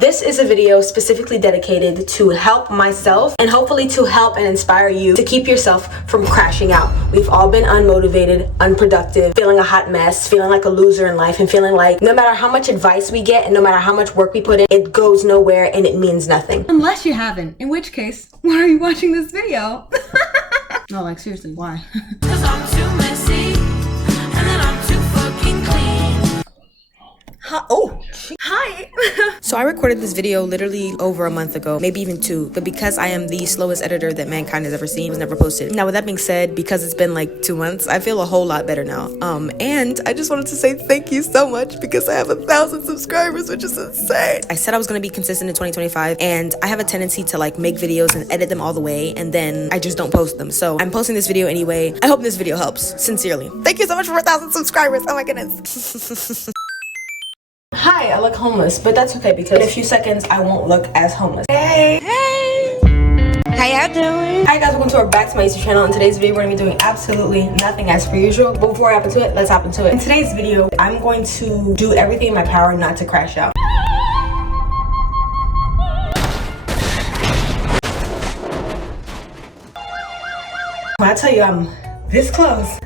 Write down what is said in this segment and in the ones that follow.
This is a video specifically dedicated to help myself and hopefully to help and inspire you to keep yourself from crashing out. We've all been unmotivated, unproductive, feeling a hot mess, feeling like a loser in life, and feeling like no matter how much advice we get and no matter how much work we put in, it goes nowhere and it means nothing. Unless you haven't, in which case, why are you watching this video? No, like seriously, why? Cause I'm too messy, and then I'm too fucking clean. Hi. So I recorded this video literally over a month ago, maybe even 2, but because I am the slowest editor that mankind has ever seen, it was never posted. Now with that being said, because it's been like 2 months, I feel a whole lot better now. And I just wanted to say thank you so much because I have 1,000 subscribers, which is insane. I said I was gonna be consistent in 2025, and I have a tendency to like make videos and edit them all the way, and then I just don't post them. So I'm posting this video anyway. I hope this video helps, sincerely. Thank you so much for 1,000 subscribers. Oh my goodness. Hi, I look homeless, but that's okay because in a few seconds I won't look as homeless. Hey! How y'all doing? Hi guys, welcome to our back to my YouTube channel. In today's video, we're gonna be doing absolutely nothing as per usual. But before I hop into it, let's hop into it. In today's video, I'm going to do everything in my power not to crash out. When I tell you I'm this close.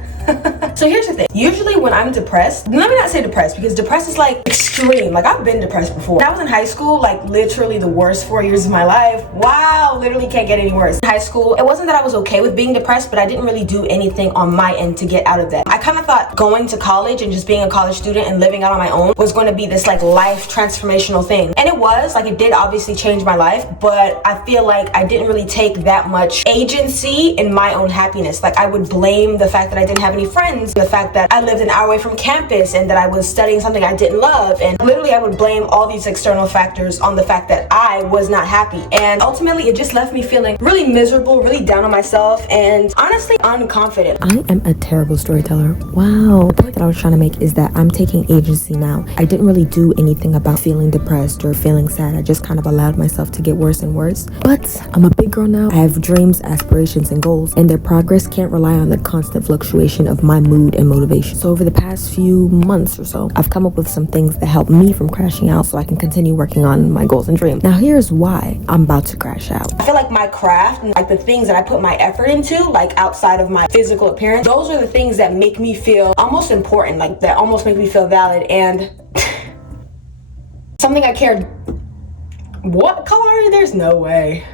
So here's the thing. Usually when I'm depressed, let me not say depressed because depressed is like extreme. Like I've been depressed before. When I was in high school, like literally the worst 4 years of my life. Wow, literally can't get any worse. In high school, it wasn't that I was okay with being depressed, but I didn't really do anything on my end to get out of that. I kind of thought going to college and just being a college student and living out on my own was going to be this like life transformational thing. And it was, like it did obviously change my life, but I feel like I didn't really take that much agency in my own happiness. Like I would blame the fact that I didn't have any friends, the fact that I lived an hour away from campus and that I was studying something I didn't love, and literally I would blame all these external factors on the fact that I was not happy. And ultimately it just left me feeling really miserable, really down on myself, and honestly unconfident. I am a terrible storyteller. Wow. The point that I was trying to make is that I'm taking agency now. I didn't really do anything about feeling depressed or feeling sad. I just kind of allowed myself to get worse and worse. But I'm a big girl now. I have dreams, aspirations, and goals, and their progress can't rely on the constant fluctuation of my mood and motivation. So over the past few months or so, I've come up with some things that help me from crashing out so I can continue working on my goals and dreams. Now here's why I'm about to crash out. I feel like my craft and like the things that I put my effort into, like outside of my physical appearance, those are the things that make me feel almost important, like that almost make me feel valid. And something I cared. What, Kalahari? There's no way.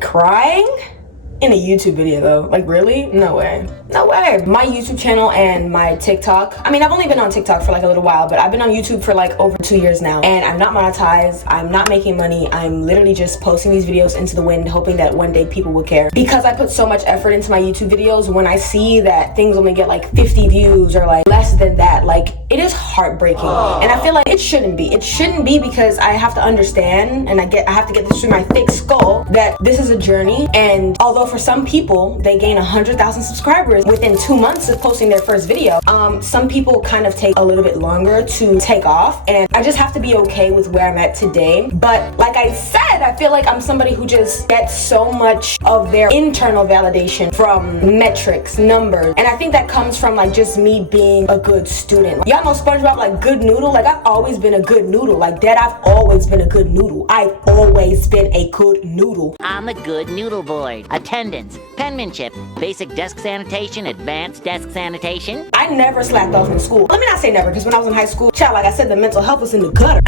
Crying? In a YouTube video though, like really? No way. No way. My YouTube channel and my TikTok, I mean I've only been on TikTok for like a little while, but I've been on YouTube for like over 2 years now, and I'm not monetized, I'm not making money, I'm literally just posting these videos into the wind hoping that one day people will care. Because I put so much effort into my YouTube videos, when I see that things only get like 50 views or like less than that, like it is heartbreaking. And I feel like it shouldn't be. It shouldn't be because I have to understand, and I have to get this through my thick skull, that this is a journey. And although for some people they gain 100,000 subscribers within 2 months of posting their first video, some people kind of take a little bit longer to take off, and I just have to be okay with where I'm at today. But like I said, I feel like I'm somebody who just gets so much of their internal validation from metrics, numbers, and I think that comes from like just me being a good student. Y'all know SpongeBob, like good noodle? Like I've always been a good noodle. Like that, I've always been a good noodle. I've always been a good noodle. I'm a good noodle boy. Attendance, penmanship, basic desk sanitation, advanced desk sanitation. I never slacked off in school. Let me not say never, because when I was in high school, child, like I said, the mental health was in the gutter.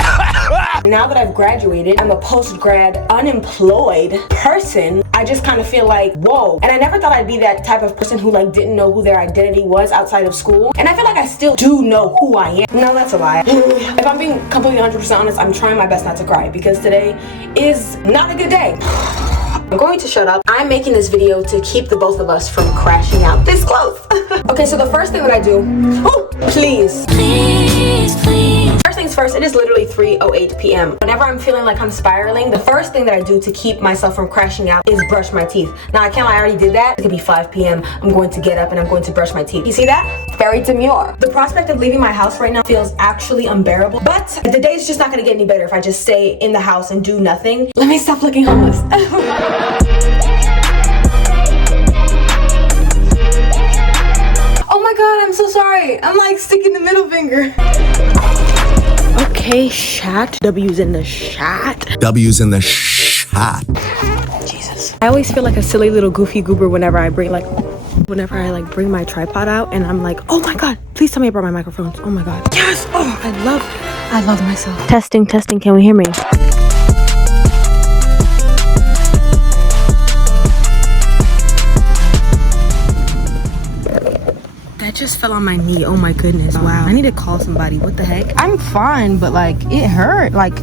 Now that I've graduated, I'm a post-grad unemployed person. I just kind of feel like, whoa. And I never thought I'd be that type of person who like didn't know who their identity was outside of school. And I feel like I still do know who I am. No, that's a lie. If I'm being completely 100% honest, I'm trying my best not to cry because today is not a good day. I'm going to shut up. I'm making this video to keep the both of us from crashing out this close. Okay, so the first thing that I do, oh, please. First things first, it is literally 3:08 p.m. Whenever I'm feeling like I'm spiraling, the first thing that I do to keep myself from crashing out is brush my teeth. Now, I can't lie, I already did that. It could be 5 p.m. I'm going to get up and I'm going to brush my teeth. You see that? Very demure. The prospect of leaving my house right now feels actually unbearable, but the day's just not gonna get any better if I just stay in the house and do nothing. Let me stop looking homeless. Oh my god, I'm so sorry. I'm like sticking the middle finger. Okay. Okay, chat. W's in the chat. W's in the shot. Jesus. I always feel like a silly little goofy goober whenever I bring bring my tripod out and I'm like, oh my god, please tell me I brought my microphones. Oh my god. Yes! Oh, I love myself. Testing, can we hear me? That just fell on my knee. Oh my goodness. Wow. I need to call somebody. What the heck? I'm fine, but like it hurt. Like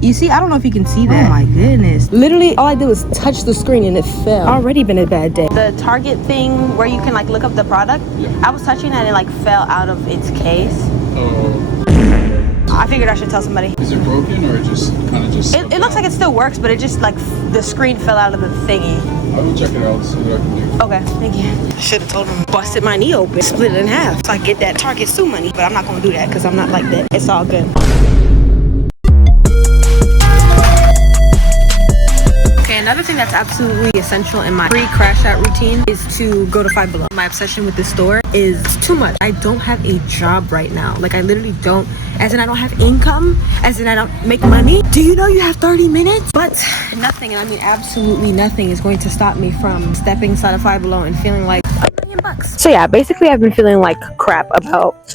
you see, I don't know if you can see that. Oh my goodness. Literally all I did was touch the screen and it fell. Already been a bad day. The Target thing where you can like look up the product. Yeah. I was touching that and it like fell out of its case. Oh. I figured I should tell somebody. Is it broken or it just kind of just... It looks like it still works, but it just like the screen fell out of the thingy. I will check it out, see what I can do. Okay, thank you. Should have told him. Busted my knee open, split it in half. So I get that Target sue money, but I'm not gonna do that because I'm not like that. It's all good. Okay, another thing that's absolutely essential in my pre-crash out routine is to go to Five Below. My obsession with the store is too much. I don't have a job right now. Like I literally don't, as in I don't have income, as in I don't make money. Do you know you have 30 minutes? But nothing, and I mean absolutely nothing is going to stop me from stepping inside of Five Below and feeling like $1 million. So yeah, basically I've been feeling like crap about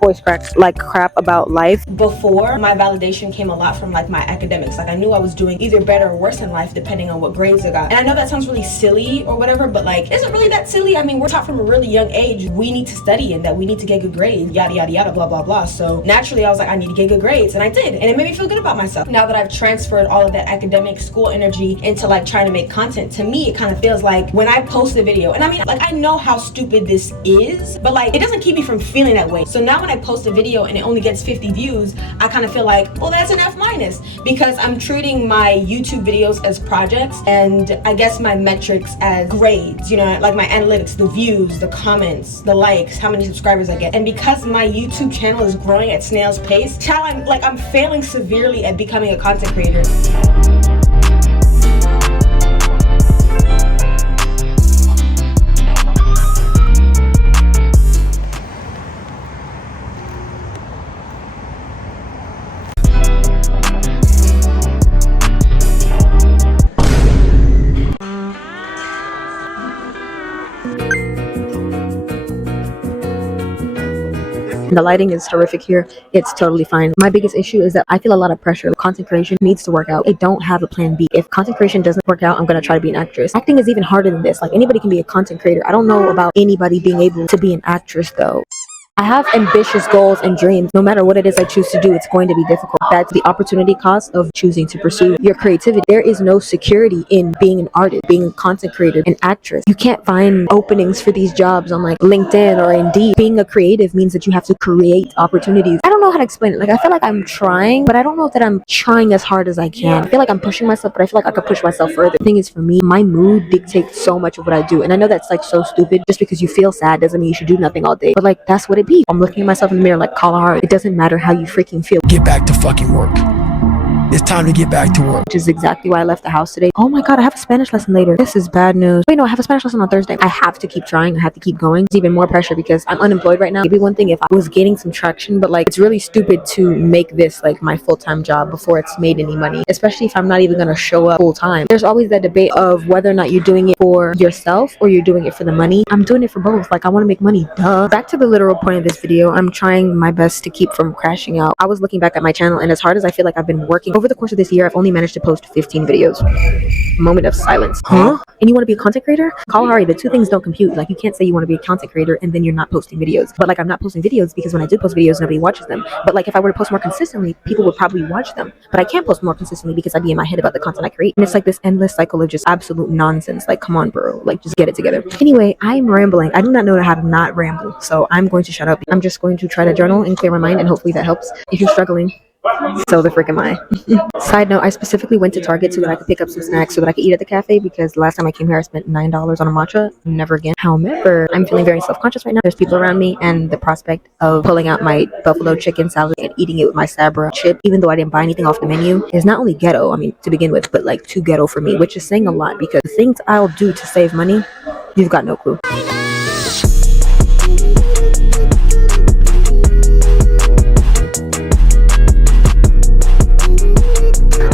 voice cracks, like crap about life. Before, my validation came a lot from like my academics. Like I knew I was doing either better or worse in life depending on what grades I got. And I know that sounds really silly or whatever, but like isn't really that silly. I mean, we're taught from a really young age we need to study and that we need to get good grades, yada yada yada, blah blah blah. So naturally I was like, I need to get good grades, and I did, and it made me feel good about myself. Now that I've transferred all of that academic school energy into like trying to make content, to me it kind of feels like when I post a video, and I mean like I know how stupid this is, but like it doesn't keep me from feeling that way. So now when I post a video and it only gets 50 views, I kind of feel like, well, that's an F-, because I'm treating my YouTube videos as projects and I guess my metrics as grades, you know, like my analytics, the views, the comments, the likes, how many subscribers I get. And because my YouTube channel is growing at snail's pace, I'm failing severely at becoming a content creator. The lighting is horrific here. It's totally fine. My biggest issue is that I feel a lot of pressure. Content creation needs to work out. I don't have a plan B. If content creation doesn't work out, I'm going to try to be an actress. Acting is even harder than this. Like anybody can be a content creator. I don't know about anybody being able to be an actress though. I have ambitious goals and dreams. No matter what it is I choose to do, it's going to be difficult. That's the opportunity cost of choosing to pursue your creativity. There is no security in being an artist, being a content creator, an actress. You can't find openings for these jobs on like LinkedIn or Indeed. Being a creative means that you have to create opportunities. I don't know how to explain it. Like I feel like I'm trying, but I don't know that I'm trying as hard as I can. I feel like I'm pushing myself, but I feel like I could push myself further. The thing is, for me, my mood dictates so much of what I do. And I know that's like so stupid. Just because you feel sad doesn't mean you should do nothing all day. But like that's what it be. I'm looking at myself in the mirror like Kalahari. It doesn't matter how you freaking feel. Get back to fucking work. It's time to get back to work. Which is exactly why I left the house today. Oh my god, I have a Spanish lesson later. This is bad news. Wait, no, I have a Spanish lesson on Thursday. I have to keep trying. I have to keep going. It's even more pressure because I'm unemployed right now. It'd be one thing if I was getting some traction, but like it's really stupid to make this like my full-time job before it's made any money, especially if I'm not even gonna show up full-time. There's always that debate of whether or not you're doing it for yourself or you're doing it for the money. I'm doing it for both. Like I want to make money, duh. Back to the literal point of this video, I'm trying my best to keep from crashing out. I was looking back at my channel, and as hard as I feel like I've been working over the course of this year, I've only managed to post 15 videos. Moment of silence. Huh? And you want to be a content creator? Kalahari, the two things don't compute. Like you can't say you want to be a content creator and then you're not posting videos. But like I'm not posting videos because when I do post videos, nobody watches them. But like if I were to post more consistently, people would probably watch them. But I can't post more consistently because I'd be in my head about the content I create. And it's like this endless cycle of just absolute nonsense. Like come on, bro. Like just get it together. Anyway, I'm rambling. I do not know how to not ramble. So I'm going to shut up. I'm just going to try to journal and clear my mind, and hopefully that helps. If you're struggling, so the frick am I. Side note, I specifically went to Target so that I could pick up some snacks so that I could eat at the cafe, because the last time I came here I spent $9 on a matcha. Never again. However, I'm feeling very self-conscious right now. There's people around me, and the prospect of pulling out my buffalo chicken salad and eating it with my Sabra chip, even though I didn't buy anything off the menu, is not only ghetto, I mean to begin with, but like too ghetto for me, which is saying a lot, because the things I'll do to save money, you've got no clue.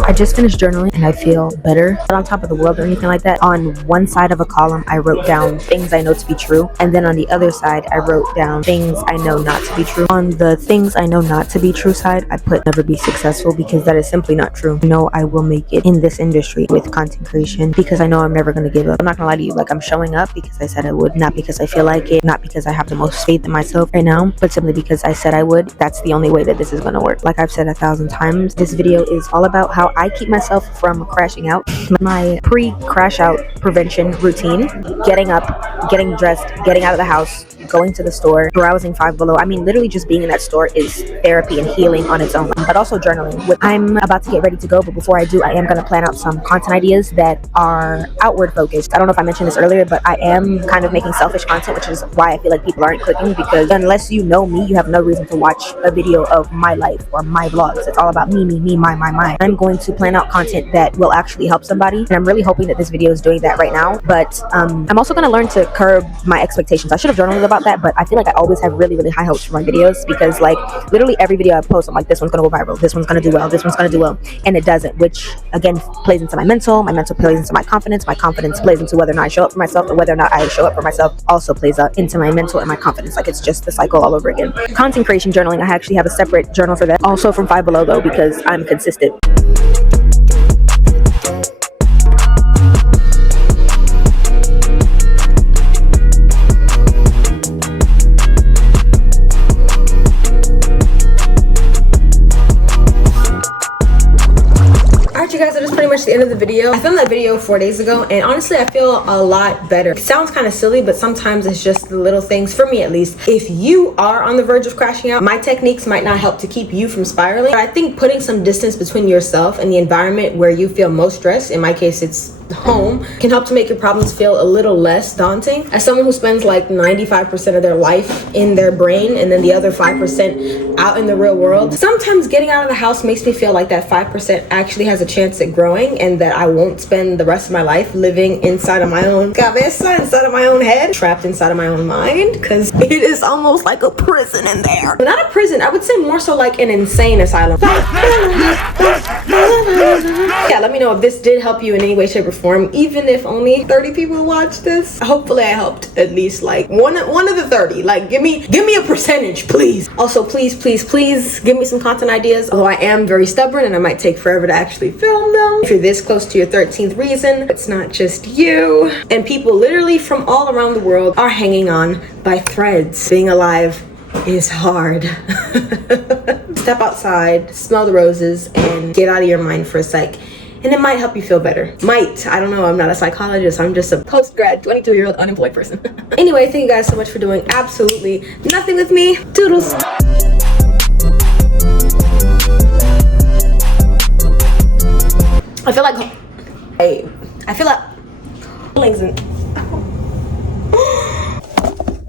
I just finished journaling and I feel better. Not on top of the world or anything like that. On one side of a column, I wrote down things I know to be true. And then on the other side, I wrote down things I know not to be true. On the things I know not to be true side, I put never be successful, because that is simply not true. I know I will make it in this industry with content creation because I know I'm never going to give up. I'm not going to lie to you. Like, I'm showing up because I said I would, not because I feel like it, not because I have the most faith in myself right now, but simply because I said I would. That's the only way that this is going to work. Like I've said 1,000 times, this video is all about how I keep myself from crashing out. My pre-crash out prevention routine: getting up, getting dressed, getting out of the house, going to the store, browsing Five Below. I mean, literally just being in that store is therapy and healing on its own. But also journaling. I'm about to get ready to go, but before I do, I am going to plan out some content ideas that are outward focused. I don't know if I mentioned this earlier, but I am kind of making selfish content, which is why I feel like people aren't clicking, because unless you know me, you have no reason to watch a video of my life or my vlogs. It's all about me, my. I'm going to plan out content that will actually help somebody, and I'm really hoping that this video is doing that right now. But I'm also going to learn to curb my expectations. I should have journaled about that, but I feel like I always have really, really high hopes for my videos, because like literally every video I post, I'm like, this one's going to go viral, this one's going to do well, this one's going to do well, and it doesn't, which again plays into my mental plays into my confidence plays into whether or not I show up for myself, or whether or not I show up for myself also plays into my mental and my confidence. Like, it's just the cycle all over again. Content creation journaling, I actually have a separate journal for that, also from Five Below though, because I'm consistent. You guys, that is pretty much the end of the video. I filmed that video 4 days ago, and honestly I feel a lot better. It sounds kind of silly, but sometimes it's just the little things, for me at least. If you are on the verge of crashing out, my techniques might not help to keep you from spiraling, but I think putting some distance between yourself and the environment where you feel most stressed, in my case it's home, can help to make your problems feel a little less daunting. As someone who spends like 95% of their life in their brain and then the other 5% out in the real world, sometimes getting out of the house makes me feel like that 5% actually has a chance at growing, and that I won't spend the rest of my life living inside of my own cabeza, inside of my own head, trapped inside of my own mind, because it is almost like a prison in there. Not a prison, I would say more so like an insane asylum. Yeah, let me know if this did help you in any way, shape, or form, even if only 30 people watched this. Hopefully I helped at least like one of the 30. Like, give me a percentage, please. Also, please give me some content ideas, although I am very stubborn and I might take forever to actually film them. If you're this close to your 13th reason, it's not just you. And people literally from all around the world are hanging on by threads. Being alive is hard. Step outside, smell the roses, and get out of your mind for a sec. And it might help you feel better. Might. I don't know. I'm not a psychologist. I'm just a post-grad, 22-year-old unemployed person. Anyway, thank you guys so much for doing absolutely nothing with me. Toodles. I feel like feelings and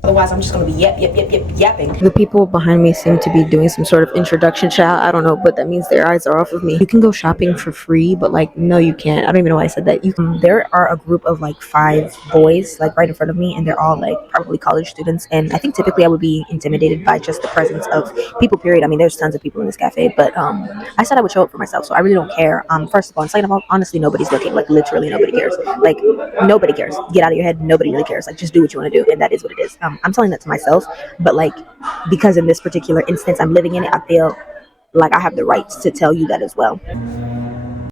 otherwise I'm just gonna be yapping. The people behind me seem to be doing some sort of introduction chat. I don't know, but that means their eyes are off of me. You can go shopping for free, but like, no, you can't. I don't even know why I said that. There are a group of like 5 boys like right in front of me, and they're all like probably college students. And I think typically I would be intimidated by just the presence of people, period. I mean, there's tons of people in this cafe, but I said I would show up for myself, so I really don't care. First of all, and second of all, honestly, nobody's looking. Like, literally nobody cares. Like, nobody cares. Get out of your head. Nobody really cares. Like, just do what you want to do, and that is what it is. I'm telling that to myself, but like, because in this particular instance I'm living in it, I feel like I have the rights to tell you that as well.